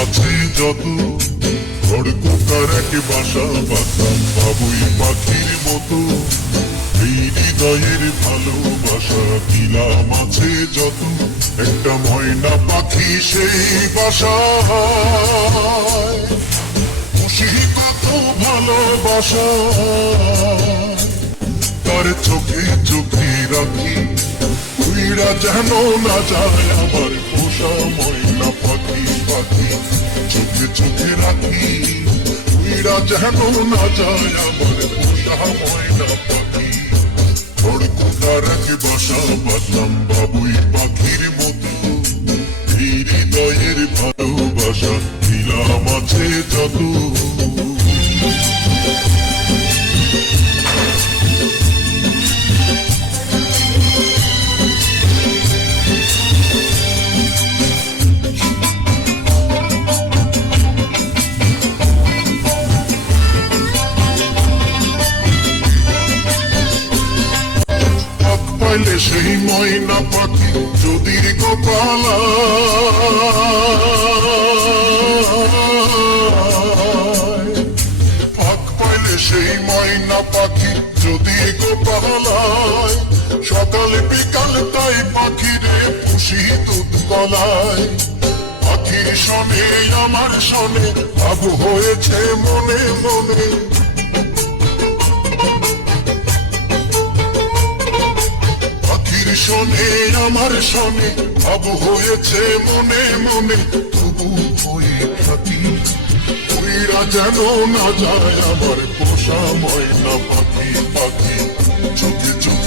আছে যত খড়কুটার এক বাসা বাঁধলাম বাবুই পাখির মতো এই হৃদয়ের ভালোবাসা দিলাম আছে যত একটা ময়না পাখি সেই বাসা খুশি কত ভালোবাসা তার চোখে চোখে রাখি উইরা যেন না যায় আমার পোষা ময়না পাখি পাখি চোখে চোখে রাখি উইরা যেন না যায় আমার পোষা ময়না পাখি খড়কুটার এক বাসা বাঁধলাম বাবুই পাখির মতো এই হৃদয়ের ভালোবাসা দিলাম আছে যত পাইলে সেই ময়না পাখি যদি গোপালা ফাঁক পাইলে সেই ময়না পাখি যদি গোপালায় সকালে বিকাল তাই পাখিরে পুষি দুধ গলায় পাখির শোনে আমার শোনে ভাব হয়েছে মনে মনে শোনে আমার শোনে ভাব হয়েছে মনে মনে তবু হয়ে থাকি উইরা যেন না যায় আমার পোষা ময়না পাখি পাখি চোখে চোখে